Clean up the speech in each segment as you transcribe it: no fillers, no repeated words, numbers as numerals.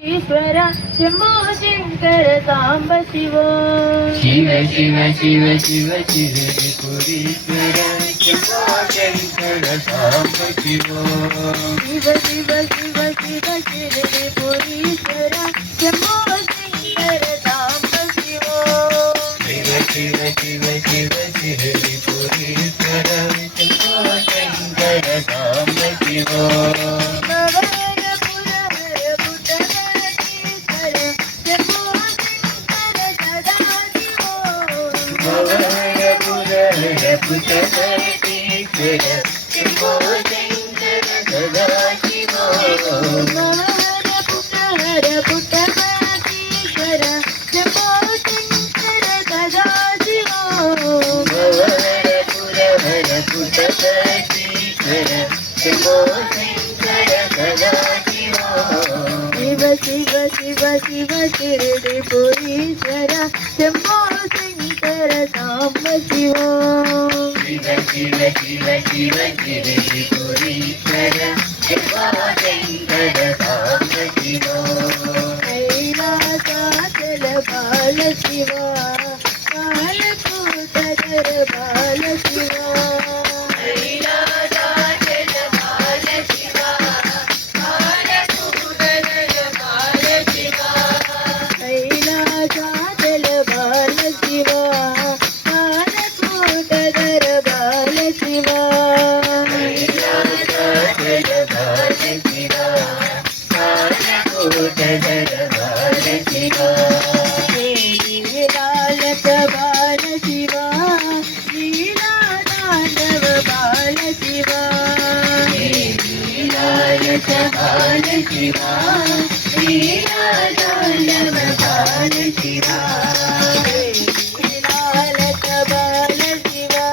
ईश्वर शंभो शंकर सांब शिवो शिव शिव शिव शिव शिवपुरीश्वर शंभो शंकर सांब शिवो शिव शिव शिव शिव शिवपुरीश्वर शंभो शंकर सांब शिवो शिव शिव शिव शिव शिवपुरीश्वर शंभो शंकर सांब शिवो पुटपतीश्वर शंभो शंकर सदाशिवो पुटपतीश्वर शंभो शंकर सदाशिवो पुटपतीश्वर शंभो शंकर सदाशिवो शिव शिव शिव शिव शिरडीपुरीश्वर शंभो शंकर सांब शिवो शिव शिव शिव शिव शिरडीपुरीश्वर शंभो शंकर सांब शिवो कैलासाचल बाल शिवा कालकूटधर बाल शिवा कैलासाचल बाल शिवा कालकूटधर बाल शिवा कैलासाचल बाल शिवा कालकूटधर बाल शिवा कैलासाचल बाल शिवा कालकूटधर बाल शिवा लीलालत बाल शिवा लीला तांडव बाल शिवा लीलालत बाल शिवा लीला तांडव बाल शिवा लीलालत बाल शिवा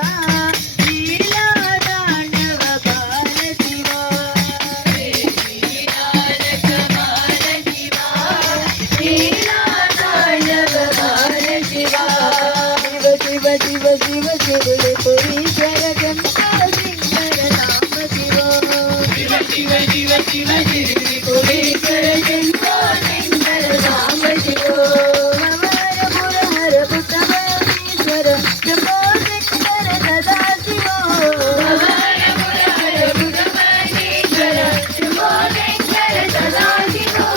लीला तांडव बाल शिवा लीलालत बाल शिवा लीला तांडव बाल शिवा शिव शिव शिव शिव शिरडीपुरीश्वर शंभो शंकर सांब शिवो शिव शिव शिव शिव शिरडीपुरीश्वर शंभो शंकर सांब शिवो नवर पुरहर पुटपतीश्वर शंभो शंकर सदाशिवो पुटपतीश्वर शंभो शंकर सदाशिवो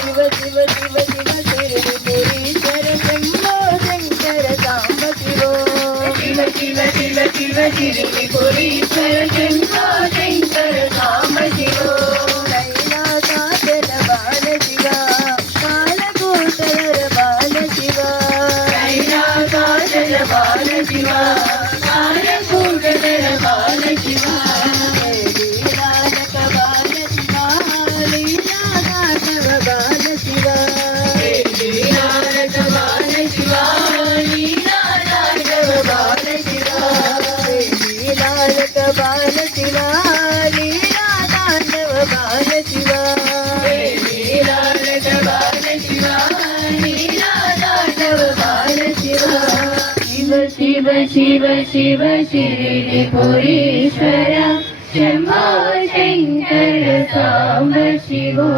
शिव शिव शिव शिव शिरडीपुरीश्वर शंभो शंकर सांब शिवो शिव शिव शिव शिव शिरडीपुरीश्वर शंभो शंकर सांब शिवो कैलासाचल बाल शिवा कालकूटधर बाल शिवा कैलासाचल बाल शिवा कालकूटधर बाल शिवा लीलालक बाल शिवा लीला तांडव बाल शिवा लीलालत बाल शिवा लीला तांडव बाल शिवा लीलालक बाल शिवा लीला तांडव बाल शिवा लीलालत बाल शिवा लीला तांडव बाल शिवा शिव शिव शिव शिव शिरडीपुरीश्वर शंभो शंकर सांब शिवो।